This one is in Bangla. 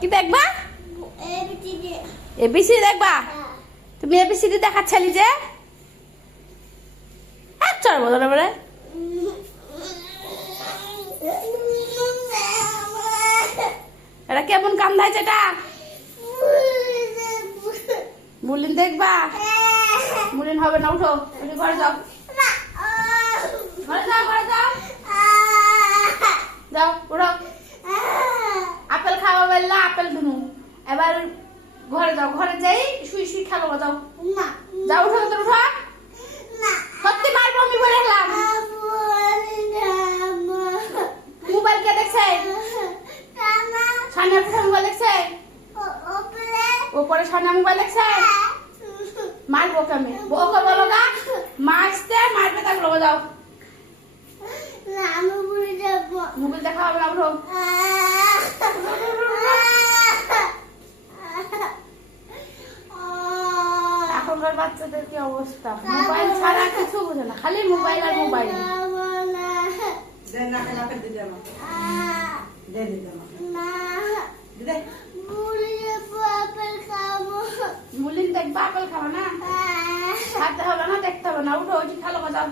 কি দেখবা? এবিসিডি দেখবা? তুমি এবিসিডি দেখাচ্ছিলি যে চল বলো না বলে এটা কেমন কান্দাইছে এটা? মুলিন দেখবা? মুলিন হবে না, উঠো ঘরে যাও, ঘরে যাও, ঘরে যাও, যাও উঠো। আপেল খাওয়া বললা, আপেল ধুনু। এবার ঘরে যাও, ঘরে যাই শুই শুই খেলো। যাও যাও, উঠো তো, উঠো। সত্যি মারবো আমি বলে গেলাম। মোবাইল কে দেখছে? সামনে মোবাইল দেখছে, ওপরে সামনে মোবাইল দেখছে। মারবো আমি, ওকে বলো গা মা আসতে মারবে, তাকে বলো। যাও, মোবাইল দেখা হবে না, উঠো। এখনকার বাচ্চাদের কি অবস্থা, মোবাইল ছাড়া কিছু বোঝে না, খালি মোবাইল আর মোবাইল। মুলিন দেখবা? আপেল খাওয়া না, খাতে হবে না, দেখতে হবে না, উঠো, খেলো। যাও।